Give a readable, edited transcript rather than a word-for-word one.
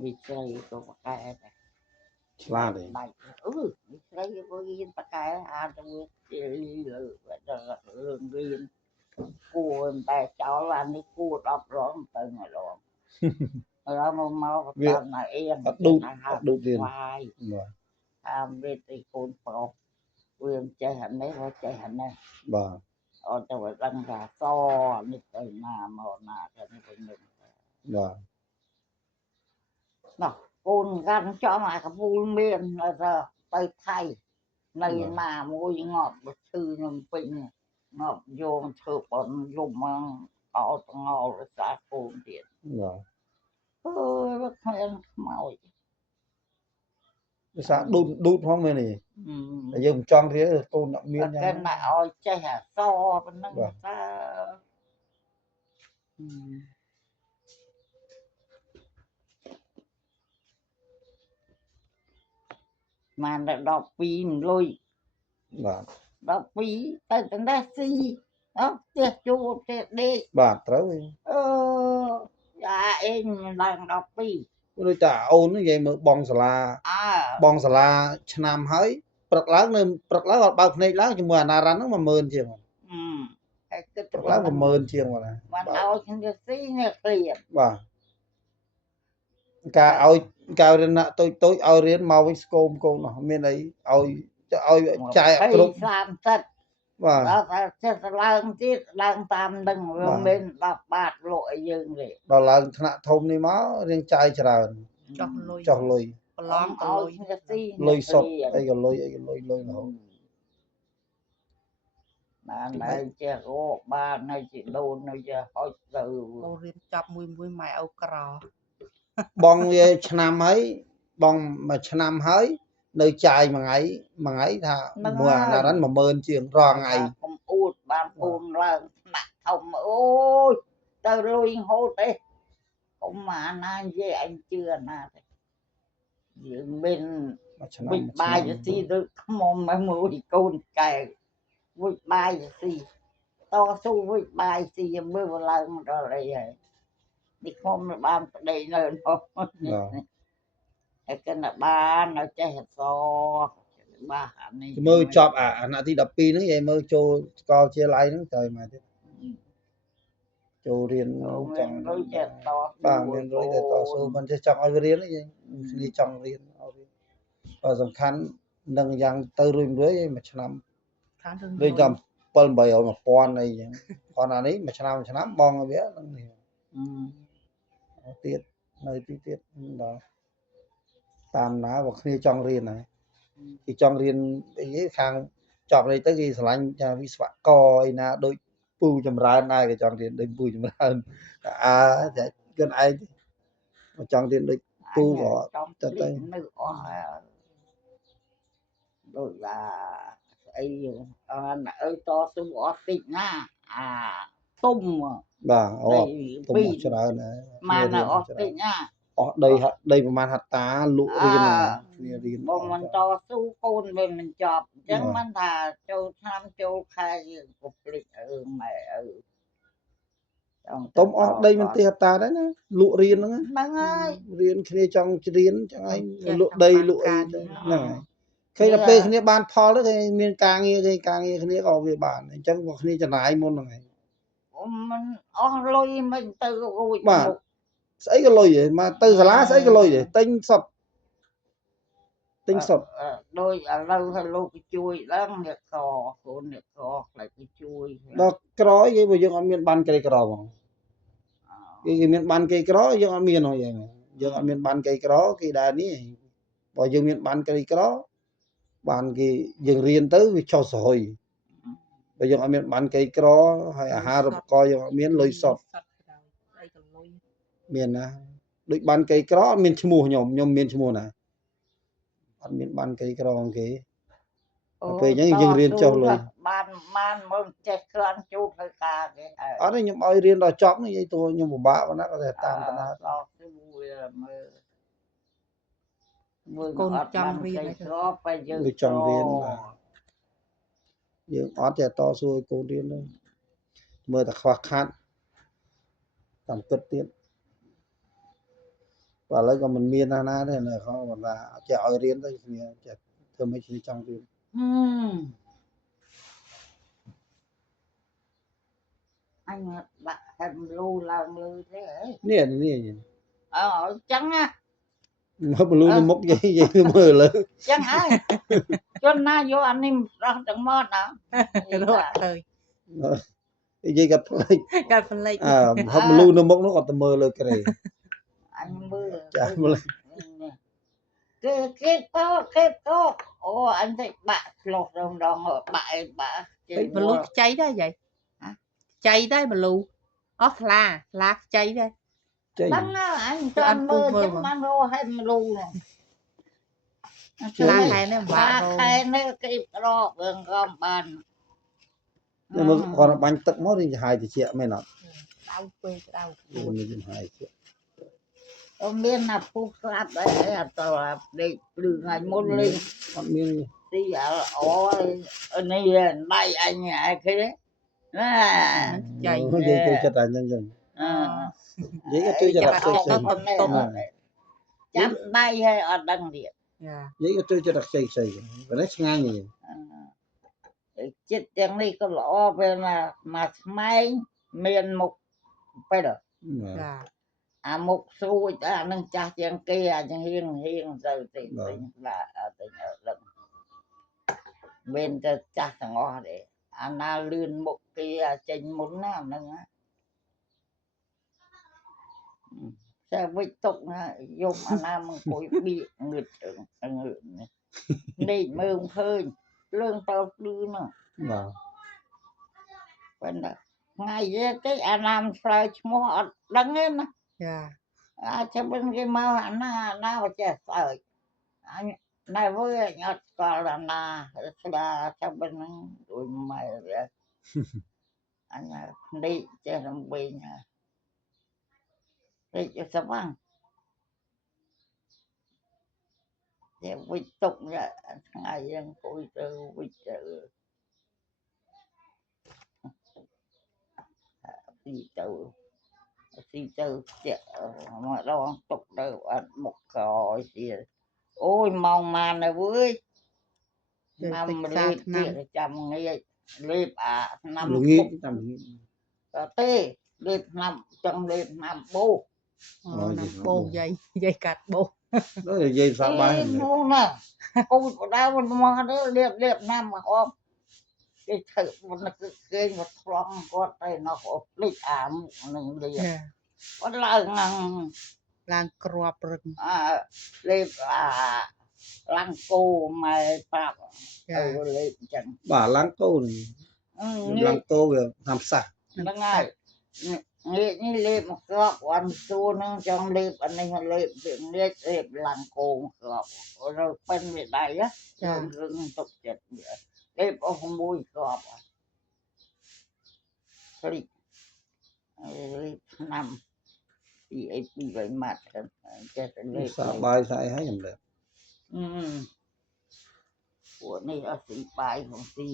bị xây của cáiឆ្លាតទេ này bị xây của yên cái trong lương riêng cua ta cháu là đi cua đọc rõ từng rồi đó mà mau tao là yênអត់ cái ឌូត là អត់ hàm ឌូតទៀត vai hàm về thì côn phò quyền chơi hẳn đấy thôi chơi hẳn này បាទ ở trong cái răng gà to nít tới mà nà cho nó cũng được បាទ nó côn gắn cho mà cái vui miền là giờ tay thay này mà môi ngọt một thư nhầm bình ngọt vô thử bẩn dùng mà có ngọt rồi xa côn điện បាទ ơi bác khen màu វាសាឌូតផងមែនទេតែយើងមិនចង់ទេកូនអត់មានយ៉ាង cái này ôi chơi hả to bên nó người ta mà đã đọc pin lùi បាទ đọc pin tới tận đây si đó tiệt chu tiệt đi បាទត្រូវ dạ em đang đọc pin ដូចតែអូននិយាយមើលបងសាលាបងសាលាឆ្នាំហើយព្រឹកឡើងនៅព្រឹកឡើងអត់បើកភ្នែកឡើងជាមួយអាណារ៉ាន់ហ្នឹង10000ជាងព្រឹកឡើង10000ជាងបងណា បានឲ្យគ្នាស៊ីនេះគ្រា បាទការរៀនណាតូចឲ្យរៀនមកវិញស្គមកូនអស់មានអីឲ្យចាយអត់គ្រប់ 30 បាទ ដល់តែចិត្តឡើងទៀតឡើងតាមនឹងវាមាន10បាតលក់ឲ្យយើងទេ ដល់ឡើងថ្នាក់ធំនេះមករៀងចាយច្រើន ចុះលុយ ប្រឡងក៏លុយគ្នាស៊ី លុយសុតអីក៏លុយរហូត បានតែចេះអូបាននៅជីដូននៅចេះហុចទៅ អូរៀនចប់មួយម៉ែអូក្រ បងវាឆ្នាំហើយបងមួយឆ្នាំហើយនៅចាយមួយថ្ងៃថាមួយអាណារ៉ាន់10000ជាងរាល់ថ្ងៃ កុំអួតបានពូនឡើងថ្នាក់ធំអូយទៅលុយហូតទេកុំអាណានិយាយអញជឿអាណាទេយើងមាន វិបាយស៊ីទៅខ្មុំមកមួយកូនកែវិបាយស៊ីតស៊ូវិបាយស៊ីមើលឡើងដល់អីហើយនេះខ្ញុំបានប្តីនៅនោះតែគណៈបាននៅចេះអសបាទអានេះ មើលចប់អាណាទី12ហ្នឹងយាយមើលចូលស្កលជាឡៃហ្នឹងtrờiមកទៀតចូលរៀនចង់ រុយចេះត បាទមានរុយតែតស៊ូមិនចេះចង់ឲ្យវារៀនទេយាយគ្នាចង់រៀនឲ្យរៀនបើសំខាន់នឹងយ៉ាងទៅរួចមួយឆ្នាំ ដូចតែ7 800 1000អីចឹងគាត់អានេះមួយឆ្នាំបងវានឹងនេះទៀតនៅទីទៀតដល់តាមណាបើគ្នាចង់រៀនហើយគេចង់រៀនអីខាងចប់នេះទៅគេឆ្លាញ់វិស្វករអីណាដូចពូចម្រើនដែរគេចង់រៀនដូចពូចម្រើនតែគិតឯងមកចង់រៀនដូចពូក៏ទៅនៅអស់ដូចថាអីអើតស៊ូអត់តិចណាទុំ បាទអូទុំច្រើនហើយ មកអស់តិចណា អស់ដីប្រហែលហត្តាលក់រៀនគ្នារៀន បងមិនតស៊ូកូនវាមិនចប់អញ្ចឹងមិនថាចូលឆ្នាំចូលខែយើងកុំភ្លេចម៉ែទុំអស់ដីមិនទេហត្តាដែរណាលក់រៀនហ្នឹង ហើយ រៀនគ្នាចង់រៀនចឹងហើយលក់ដីលក់អីហ្នឹងហើយឃើញតែពេលគ្នាបានផលទៅគេមានការងារគ្នាក៏វាបានអញ្ចឹងក៏គ្នាចំណាយមុនហ្នឹងហើយ មិនអស់លុយមិនទៅរួច បាទស្អីក៏លុយហ៎មកទៅសាលាស្អីក៏លុយហ៎ទិញសុទ្ធដោយឥឡូវឲ្យលោកជួយឡើងអ្នកកកូនអ្នកកខ្លាចទៅជួយដល់ក្រយបើយើងអត់មានបានក្រីក្របងគេមានបានក្រីក្រយើងអត់មានហ៎យើងអត់មានបានក្រីក្រគេដែរនេះបើយើងមានបានក្រីក្របានគេយើងរៀនទៅវាចុះស្រួយបើយើងអត់មានបានក្រីក្រហើយអាហារូបករណ៍យើងអត់មានលុយសុទ្ធមានណាដូចបានក្រីក្រអត់មានឈ្មោះខ្ញុំមានឈ្មោះណាអត់មានបានក្រីក្រគេពេលអញ្ចឹងយើងរៀនចុះលុយបានមើលចេះគ្រាន់ជួបទៅការគេអត់ទេខ្ញុំឲ្យរៀនដល់ចប់នេះនិយាយតួខ្ញុំពិបាកប៉ុណ្ណាក៏តែតាមតាណាដល់គឺមើលកូនចង់រៀនឲ្យស្របតែយើងចង់រៀនយើងអត់ចេះតស៊ូឲ្យកូនរៀនទេមើលតែខ្វះខាតតាមគិតទៀតប và lấy còn mình miên na thế này không còn là chạy ở riêng tới chạy thưa mấy chị trong riêng anh bạn thèm lưu làm lưu thế ấy nè chẳng á mà luôn nó mốc vậy mơ lớn chẳng ai cho na vô anh em ra chẳng mơ nào រត់ទៅ vậy gặp lại កាត់ផ្លេច không luôn nó mốc nó còn tầm mơ lớn cái này anh mưa chả mơ cái ô anh thấy bạn lột đồng đồng ở bạn bạn មលូខ្ចីដែរយាយខ្ចីដែរមលូអស់ខ្លាខ្ចីដែរ chạy bắn á anh cho Cho anh ăn mưa cua chứ mà. mang rô hay mà lù nè lá khay nó vạ lá rồi. khay nó cái rô gần gom bàn nhưng mà còn bánh tật mót thì 2 triệu mày nó ដៅពេកដៅ mình 2 triệu ông biết là phúc sáp đấy là tao là đi từ ngày môn linh con miếng đi ở đây đây anh ấy cái đấy à chạy vậy tôi cho tài nhân dân vậy cái tôi cho đặt xây chắp bay hay ở đằng điện vậy cái tôi cho đặt xây và nó ngay nhỉ chết chẳng đi có lõ về mà máy miền mục phải được mục xui ta nâng cha chẳng kia chẳng hiên rồi thì là tình ở lần bên cho cha thằng ngõ để na lươn mục kia trên muốn nâng á sẽ với tục dùng nam cối bị ngực đi mương hơi lương tao đưa nữa bên đó ngày cái nam sai mua đắng ấy nè cho bên cái màu na và trẻ sợi này với nhật còn là cho bên đuổi mày rồi anh đi chơi làm bình đi cho sắp ăn thì với tục ra ngày dân cối từ với chữ thì từ mà đâu tục đâu ăn một còi thì ôi mong mà này với năm lệp thì chăm nghe lệp năm tê lệp năm trong lệp năm bố bố dây cắt bố đó là dây sao bay nè cô của đau mà đó lệp năm mà không cái thử một cái một phong con tay nó có lịch mình đi có lang crop rừng lệp lăng cô mà phạm lệp chẳng bà lăng cô lăng cô về làm sạch nó ngay nghe như lệp một gọt ăn xua nó trong lệp anh ấy lệp viện lệp lăng cô gọt rồi bên về đây á rừng tục chết lệp ông mùi gọt lệp năm bị vậy mặt chết lệp sao bay sai hết nhầm đẹp của này là sự bàiของตี